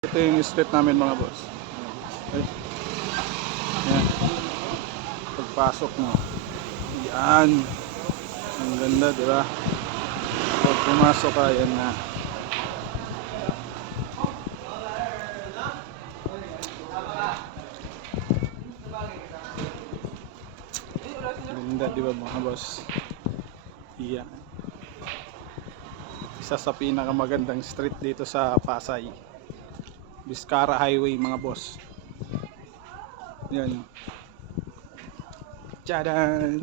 Ito yung street namin mga boss. Ay. Yan. Pagpasok mo. Yan. Ang ganda, di ba? Pag pumasok ka, yan na. Ganda, di ba mga boss? Yan. Isa sa pinakamagandang street dito sa Pasay. Vizcara Highway mga boss. Yan. Tchadan!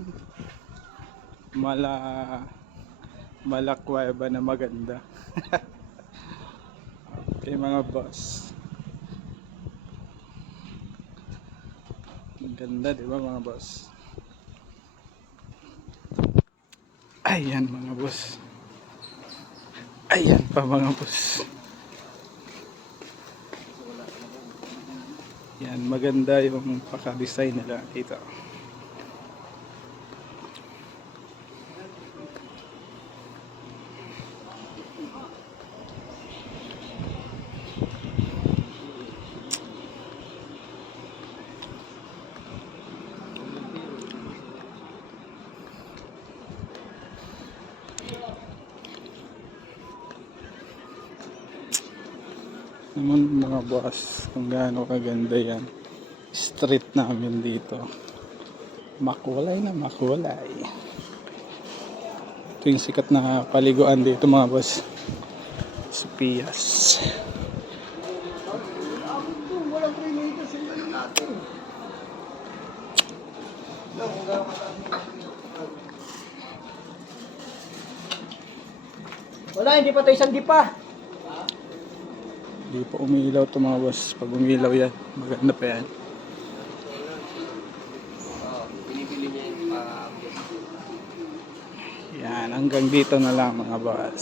Malakweba na maganda. Okay mga boss. Ang ganda, di ba mga boss? Ayan mga boss. Ayan pa mga boss. Yan, maganda yung paka-design nila dito. Naman mga boss, kung gaano kaganda yan street namin dito. Makulay na makulay. Ito yung sikat na paliguan dito mga boss, Sopias. Wala, hindi pa tayo sandi pa. Hindi pa umiilaw ito mga boss. Pag umiilaw yan, maganda pa yan. Yan, hanggang dito na lang mga boss.